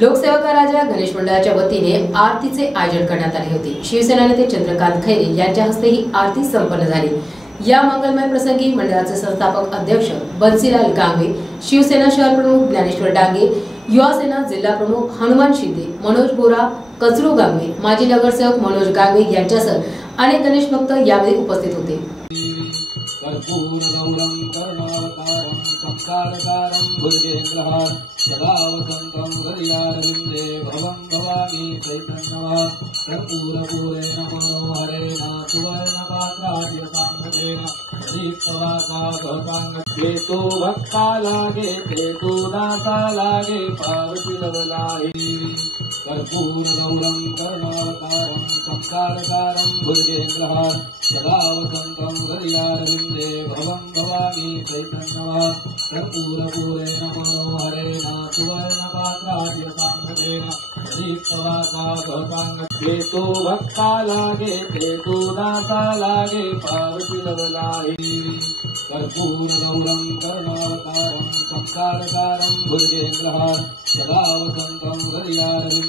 लोकसेवका राजा गणेश मंडळाच्या वतीने आरतीचे आयोजन करण्यात आले होते. शिवसेना नेते चंद्रकांत खैरे यांच्या हस्ते ही आरती संपन्न झाली. या मंगलमय प्रसंगी मंडळाचे संस्थापक अध्यक्ष बन्सीलाल कांबे शिवसेना शहर प्रमुख ज्ञानेश्वर डांगे युवा सेना जिल्हा प्रमुख हनुमान शिंदे मनोज बोरा कचरू गांगवे माजी नगरसेवक मनोज गांगवे यांच्यासह अनेक गणेश भक्त यावेळी उपस्थित होते. कर्पूरगौरं करुणावतारं चैतन्यवा कर्पूरपूरेण मनोहरेण सुवर्णपात्राड्यसाङ्गतेन दीप्तवासा ते भक्ता लागे ते तु दाता लागे लवलाही कर्पूरगौरं करुणावतारं संस्कारकारं भुजगेन्द्रहार सदा वसन्तं हृदयारविन्दे भवं भवानी चैतन्यवा कर्पूरपूरेण मनोहरेण सुवर्णपात्राड्यसाङ्गतेन दीप्तवासा गताङ्ग ते तु भक्ता लागे ते तु दाता लागे पार्वती कर्पूरगौरं करुणावतारं संस्कारकारं भुजगेन्द्रहार सदा वसन्तं